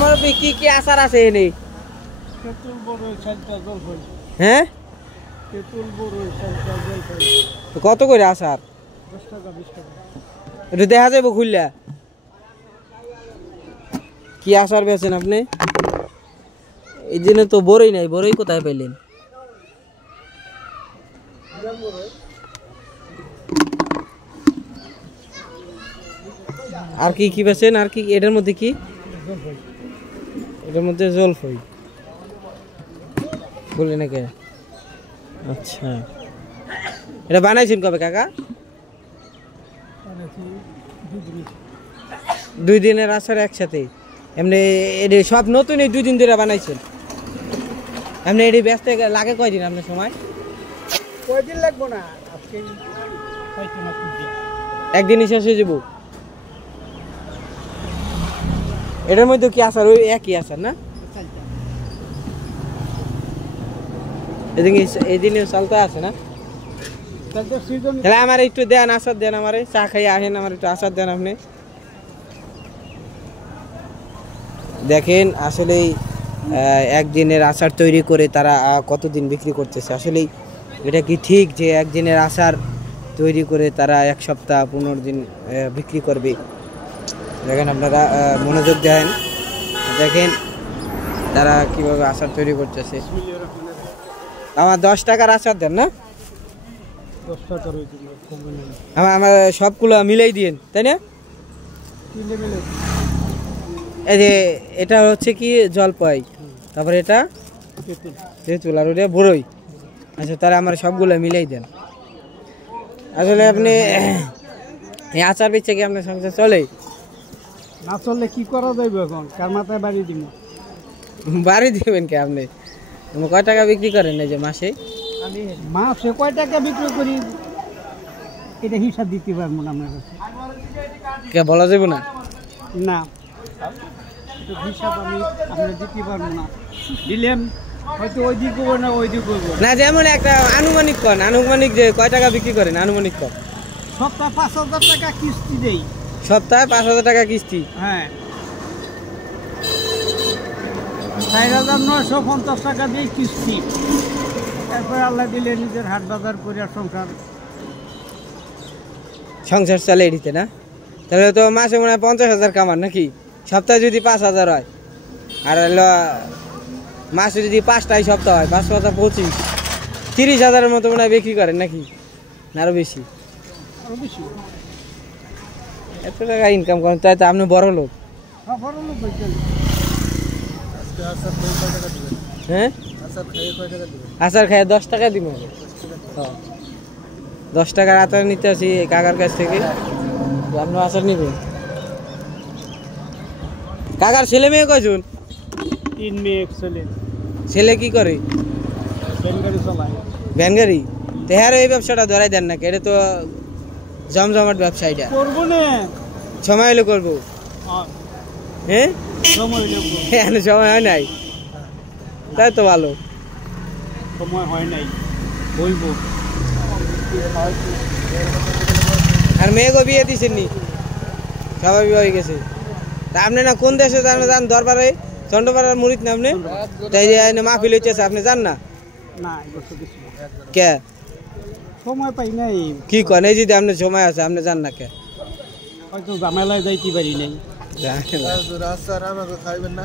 মুরব্বী কি কি আচার আছে এনে? তেঁতুল বড়ই চালটা জলপাই। হ্যাঁ তেঁতুল বড়ই চালটা জলপাই। কত করে আচার? 10 টাকা 20 টাকা। এটা দেখা যাবো খুললা কি আচার বেছেন আপনি? এই জন্য তো বড়ই নাই, বড়ই কোথায় পেলেন? আর কি কি বেছেন? আর কি এটার মধ্যে কি? এটার মধ্যে জলপাই বললেন নাকি? আচ্ছা, এটা বানাইছেন কবে কাকা? 2 দিনের আচার একসাথে? এমনি এটি সব নতুন এই 2 দিন ধরে বানাইছেন? এমনি এটি ব্যস্ত লাগে কয়দিন আপনার সময়? কয়দিন লাগবো না, আজকে হয়তো না তুলবে। একদিনই শেষ হয়ে যাব? এটার মধ্যে কি আচার? ওই একই আচার না? এই দিনে চালতা আছে না? তাহলে আমার একটু দেন, আচার দেন, আমার চা খাই আসেন, আমার একটু আচার দেন আপনি। দেখেন আসলেই একদিনের আচার তৈরি করে তারা কতদিন বিক্রি করতেছে। আসলেই এটা কি ঠিক যে একদিনের আচার তৈরি করে তারা 1 সপ্তাহ 15 দিন বিক্রি করবে? দেখেন আপনারা মনোযোগ দেন, দেখেন তারা কিভাবে আচার তৈরি করতেছে। আমার 10 টাকার আচার দেন না? 10 টাকা রয়েছে। আমার সবগুলো মিলাই দিন, তাই না? এই যে এটা হচ্ছে কি জলপাই, তারপরে এটা তেঁতুল, আর ওটা বড়ই। আচ্ছা, তারা আমার সবগুলো মিলাই দেন। আসলে আপনি এই আচার বেচে কি আপনার সংসার চলে? না চললে কি করা যাইব এখন? কার মাথায় বাড়ি দিব? বাড়ি দিবেন কে আপনি? কয় টাকা বিক্রি করেন এই যে মাসে? মাসে কয় টাকা বিক্রি করি এটা হিসাব দিতে পারবো না আপনার কাছে। কে বলা যাবে না? না, হিসাব আমি আপনার দিতে পারবো না। দিলেন হয়তো ওই দিক করবো না, ওই দিক করবো না। যেমন একটা আনুমানিক কন, আনুমানিক যে কয় টাকা বিক্রি করেন আনুমানিক কন। সপ্তাহে 5,000 টাকা কিস্তি দেই। সপ্তাহে 5,000 টাকা কিস্তি? হ্যাঁ, 4,950 টাকা দিয়ে কিস্তি। তারপরে আল্লাহ দিলে নিজের হাট বাজার করে সংসার চালিয়ে দিতে না? তাহলে তো মাসে মনে হয় 50,000 কামান নাকি? সপ্তাহে যদি 5,000 হয়, আর হলো মাসে যদি 5টাই সপ্তাহ হয়, 5 5 25, 30,000-এর মতো মনে হয় বিক্রি করেন নাকি? আরো বেশি? আরো বেশি। এত টাকা ইনকাম করেন, তাই তো আপনি বড় লোক। হ্যাঁ, বড় লোক হয়েছেন। হ্যাঁ, আচার খাই 10 টাকা দিব। 10 টাকার আচার নিতে আসি কাকার কাছ থেকে, আপনি আচার নিবেন। কাকার ছেলে মেয়ে কয়জন? 3 মেয়ে, 1 ছেলে। ছেলে কি করে? ভ্যান গাড়ি চালায়। ভ্যান গাড়ি? তো হ্যাঁ, এই ব্যবসাটা ধরাই দেন নাকি? এটা তো জমজমাট ব্যবসা। এটা করবো না, সময় হলে করবো। হ্যাঁ, সময় লাগবো। এখনো সময় হয় নাই? তাই তো ভালো। সময় হয় নাই, বলবো। আর মেয়েকে বিয়ে দিচ্ছেন নি? সবাই বিয়ে হয়ে গেছে। তা আপনি না কোন দেশে যান দরবারে? চন্ডপাড়ার মুরিদ না আপনি? তাই যে মাহফিল হইতেছে, আপনি যান না? না, কে সময় পাই নাই। কি কন? এই যদি আপনার সময় আছে, আপনি যান না কে? হয়তো ঝামেলায় যাইতে পারি নাই। জানেন না।